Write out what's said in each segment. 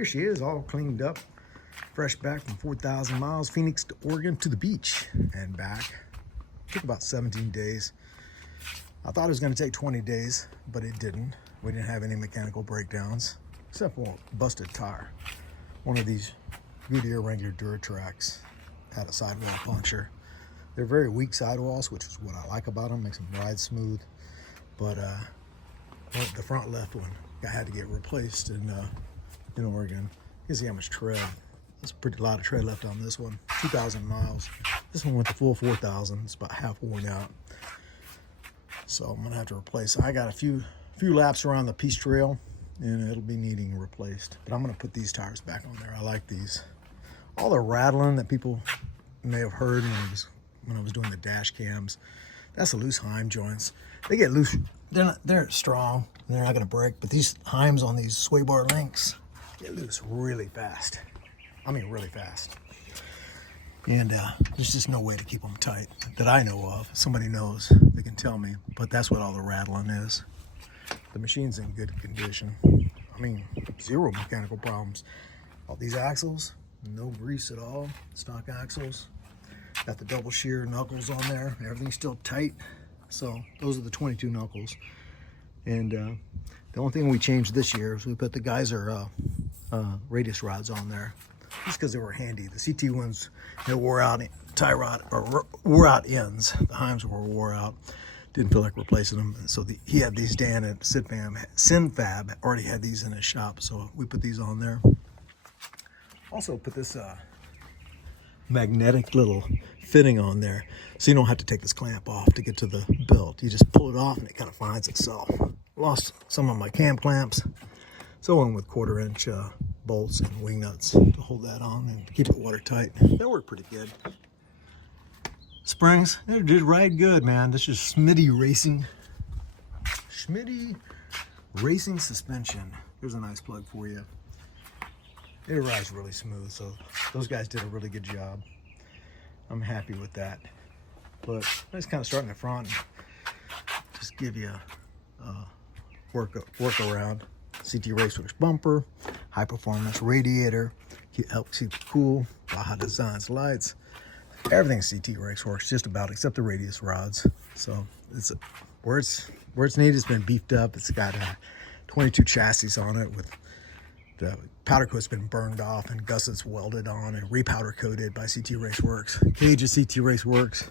here she is, all cleaned up, fresh back from 4,000 miles, Phoenix to Oregon to the beach and back. Took about 17 days. I thought it was going to take 20 days, but it didn't. We didn't have any mechanical breakdowns, except for a busted tire. One of these Goodyear Wrangler Duratracs had a sidewall puncture. They're very weak sidewalls, which is what I like about them. Makes them ride smooth. But the front left one I had to get replaced in Oregon. You can see how much tread. There's a pretty lot of tread left on this one. 2,000 miles. This one went to full 4,000. It's about half worn out. So I'm gonna have to replace it. I got a few laps around the Peace Trail, and it'll be needing replaced. But I'm gonna put these tires back on there. I like these. All the rattling that people may have heard when I was doing the dash cams, that's the loose Heim joints. They get loose. They're strong. They're not gonna break. But these Heims on these sway bar links get loose really fast. I mean, really fast. And there's just no way to keep them tight that I know of. Somebody knows, they can tell me. But that's what all the rattling is. The machine's in good condition. I mean, zero mechanical problems. All these axles, no grease at all. Stock axles. Got the double shear knuckles on there. Everything's still tight. So those are the 22 knuckles. And the only thing we changed this year is we put the Geyser radius rods on there. Just because they were handy. The CT ones, they wore out tie rod or wore out ends. The Heims were wore out. Didn't feel like replacing them. So he had these. Dan at Sinfab already had these in his shop, so we put these on there. Also put this magnetic little fitting on there, so you don't have to take this clamp off to get to the belt. You just pull it off, and it kind of finds itself. Lost some of my cam clamps, so I went with 1/4-inch bolts and wing nuts to hold that on and keep it watertight. That worked pretty good. Springs, they did ride good, man. This is Schmitty Racing suspension. Here's a nice plug for you. It rides really smooth, so those guys did a really good job. I'm happy with that. But I'm just kind of starting the front, just give you a workaround. CT Raceworks bumper, high performance radiator, helps keep it cool, Baja Designs lights. Everything CT Raceworks just about, except the radius rods. So it's where it's needed. It's been beefed up. It's got 22 chassis on it with the powder coat's been burned off and gussets welded on and repowder coated by CT Raceworks. Cage of CT Raceworks.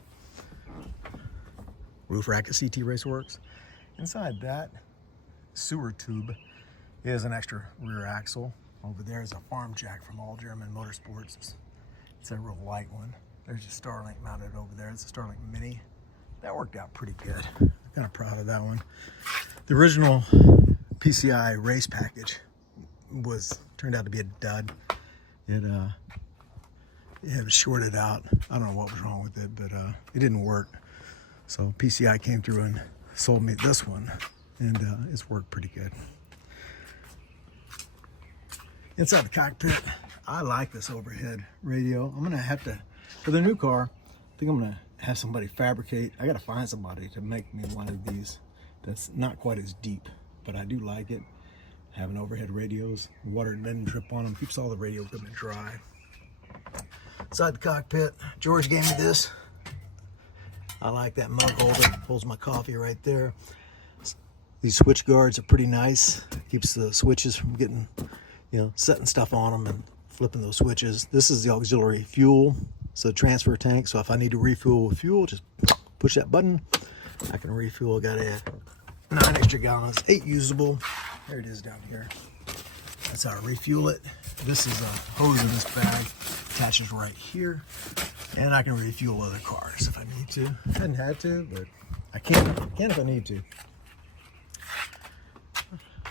Roof rack of CT Raceworks. Inside that sewer tube is an extra rear axle. Over there is a farm jack from All German Motorsports. It's a real light one. There's a Starlink mounted over there. It's a Starlink Mini. That worked out pretty good. I'm kind of proud of that one. The original PCI race package turned out to be a dud. It was shorted out. I don't know what was wrong with it, but it didn't work. So PCI came through and sold me this one, and it's worked pretty good. Inside the cockpit, I like this overhead radio. I'm gonna have to, for the new car, I think I'm gonna have somebody fabricate. I gotta find somebody to make me one of these that's not quite as deep, but I do like it. Having overhead radios, water doesn't drip on them, keeps all the radio equipment dry. Inside the cockpit, George gave me this. I like that mug holder, holds my coffee right there. These switch guards are pretty nice. Keeps the switches from getting, setting stuff on them and flipping those switches. This is the auxiliary fuel, so transfer tank. So if I need to refuel with fuel, just push that button. I can refuel. Got 9 extra gallons, 8 usable. There it is down here. That's how I refuel it. This is a hose in this bag, attaches right here, and I can refuel other cars if I need to. I hadn't had to, but I can if I need to.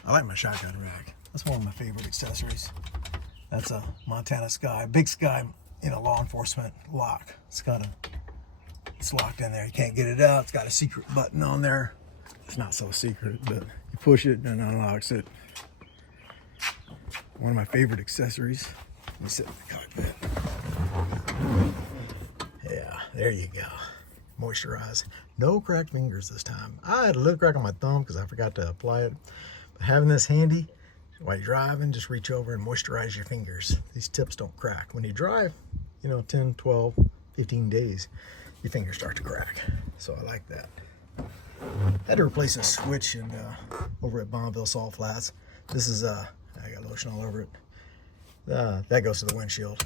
I like my shotgun rack. That's one of my favorite accessories. That's a Montana Sky, Big Sky, law enforcement lock. It's locked in there. You can't get it out. It's got a secret button on there. It's not so secret, but you push it and it unlocks it. One of my favorite accessories. Let me sit in the cockpit. Yeah, there you go. Moisturize. No cracked fingers this time. I had a little crack on my thumb because I forgot to apply it. But having this handy, while you're driving, just reach over and moisturize your fingers. These tips don't crack. When you drive, you know, 10, 12, 15 days, your fingers start to crack. So I like that. I had to replace a switch over at Bonneville Salt Flats. This is, I got lotion all over it. That goes to the windshield.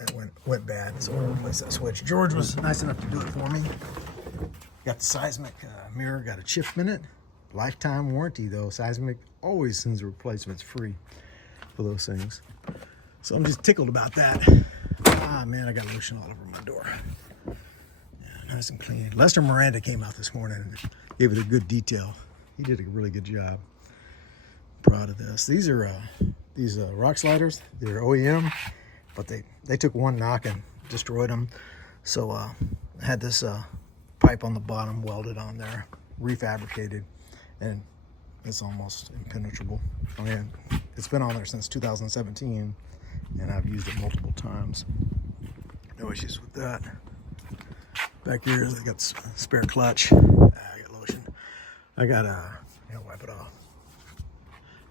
It went bad, so I replaced that switch. George was nice enough to do it for me. Got the seismic mirror, got a chip in it. Lifetime warranty though. Seismic always sends replacements free for those things. So I'm just tickled about that. Ah man, I got lotion all over my door. Yeah, nice and clean. Lester Miranda came out this morning and gave it a good detail. He did a really good job. Proud of this. These are rock sliders. They're OEM, but they took one knock and destroyed them. So I had this pipe on the bottom welded on there, refabricated, and it's almost impenetrable. I mean, it's been on there since 2017, and I've used it multiple times. No issues with that. Back here, I got spare clutch. I got lotion. I got wipe it off.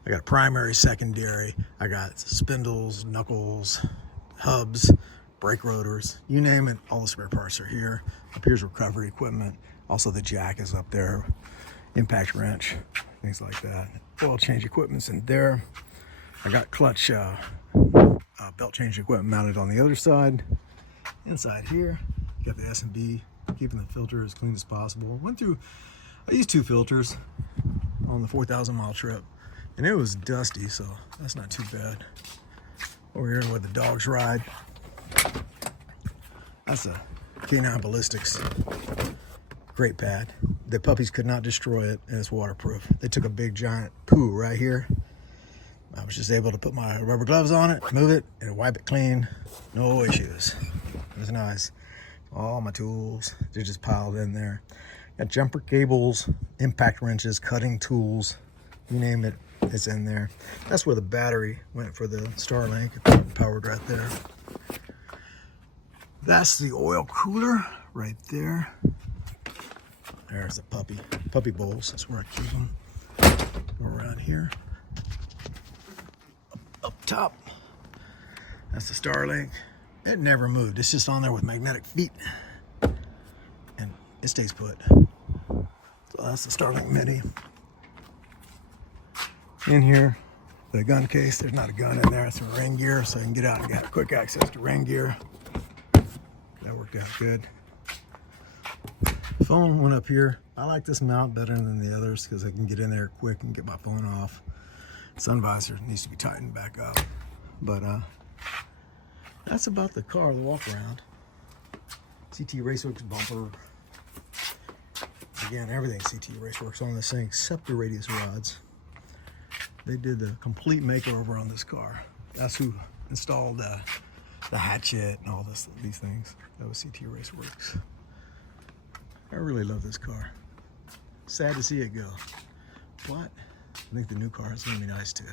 I got primary, secondary. I got spindles, knuckles, hubs, brake rotors, you name it, all the spare parts are here. Up here's recovery equipment. Also the jack is up there, impact wrench, things like that. Oil change equipment's in there. I got clutch belt change equipment mounted on the other side. Inside here, you got the S&B, keeping the filter as clean as possible. I used 2 filters on the 4,000 mile trip, and it was dusty, so that's not too bad. Over here where the dogs ride. That's a K9 Ballistics great pad. The puppies could not destroy it, and it's waterproof. They took a big giant poo right here. I was just able to put my rubber gloves on it, move it, and wipe it clean. No issues. It was nice. All my tools, they're just piled in there. Got jumper cables, impact wrenches, cutting tools, you name it, it's in there. That's where the battery went for the Starlink. It's powered right there. That's the oil cooler right there. There's the puppy bowls. That's where I keep them. Go around here. Up top. That's the Starlink. It never moved. It's just on there with magnetic feet. And it stays put. So that's the Starlink Mini. In here, the gun case. There's not a gun in there. It's some ring gear, so I can get out and get quick access to ring gear. That worked out good. Phone went up here. I like this mount better than the others because I can get in there quick and get my phone off. Sun visor needs to be tightened back up. But that's about the car, the walk around. CT Raceworks bumper. Again, everything CT Raceworks on this thing except the radius rods. They did the complete makeover on this car. That's who installed the hatchet and all these things. That was CT Raceworks. I really love this car. Sad to see it go, but I think the new car is going to be nice too.